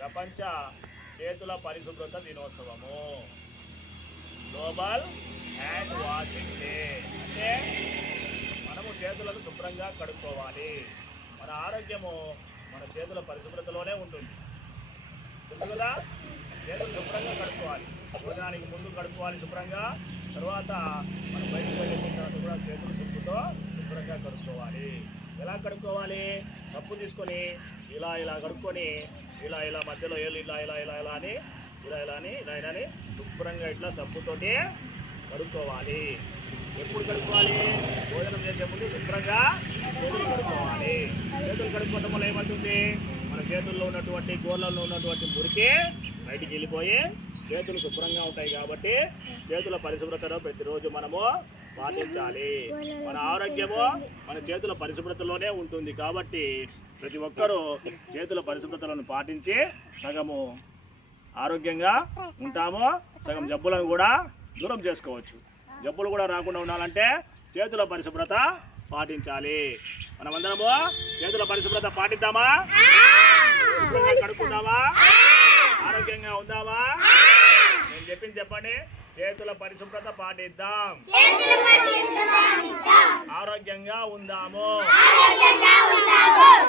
ప్రపంచ చేతుల పరిశుభ్రత దినోత్సవము, గ్లోబల్ హ్యాండ్ వాషింగ్ డే. అంటే మనము చేతులను శుభ్రంగా కడుక్కోవాలి. మన ఆరోగ్యము మన చేతుల పరిశుభ్రతలోనే ఉంటుంది, తెలుసు కదా. చేతులు శుభ్రంగా కడుక్కోవాలి. భోజనానికి ముందు కడుక్కోవాలి శుభ్రంగా. తర్వాత మనం బయటకు వెళ్ళిన తర్వాత కూడా చేతులు శుభ్రతో శుభ్రంగా కడుక్కోవాలి. ఎలా కడుక్కోవాలి? సబ్బు తీసుకొని ఇలా ఇలా కడుక్కొని ఇలా మధ్యలో ఇలా అని శుభ్రంగా ఇట్లా సబ్బుతోటి కడుక్కోవాలి. ఎప్పుడు కడుక్కోవాలి? భోజనం చేసే ముందు శుభ్రంగా చేతులు కడుక్కోవాలి. చేతులు కడుక్కోవడం వల్ల ఏమవుతుంది? మన చేతుల్లో ఉన్నటువంటి గోళ్ళల్లో ఉన్నటువంటి మురికి బయటికి వెళ్ళిపోయి చేతులు శుభ్రంగా ఉంటాయి. కాబట్టి చేతుల పరిశుభ్రతను ప్రతిరోజు మనము పాటించాలి. మన ఆరోగ్యము మన చేతుల పరిశుభ్రతలోనే ఉంటుంది. కాబట్టి ప్రతి ఒక్కరూ చేతుల పరిశుభ్రతలను పాటించి సగము ఆరోగ్యంగా ఉంటాము, సగం జబ్బులను కూడా దూరం చేసుకోవచ్చు. జబ్బులు కూడా రాకుండా ఉండాలంటే చేతుల పరిశుభ్రత పాటించాలి. మనమందరము చేతుల పరిశుభ్రత పాటిద్దామా? శుభ్రంగా కడుక్కుందామా? ఆరోగ్యంగా ఉందామా? నేను చెప్పింది చెప్పండి. చేతుల పరిశుభ్రత పాటిద్దాం, ఆరోగ్యంగా ఉందాము,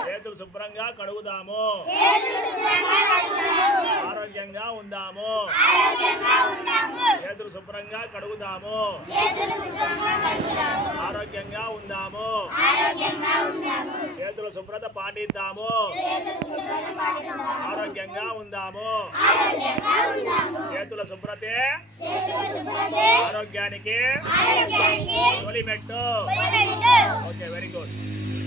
చేతులు శుభ్రంగా కడుగుదాము, ఆరోగ్యంగా ఉందాము, చేతులు శుభ్రంగా కడుగుదాము, ఆరోగ్యంగా ఉందాము, చేతుల శుభ్రత పాటిద్దాము, ఆరోగ్యంగా ఉందాము. చేతుల శుభ్రతే ఆరోగ్యానికి తొలి మెట్టు. Okay, very good.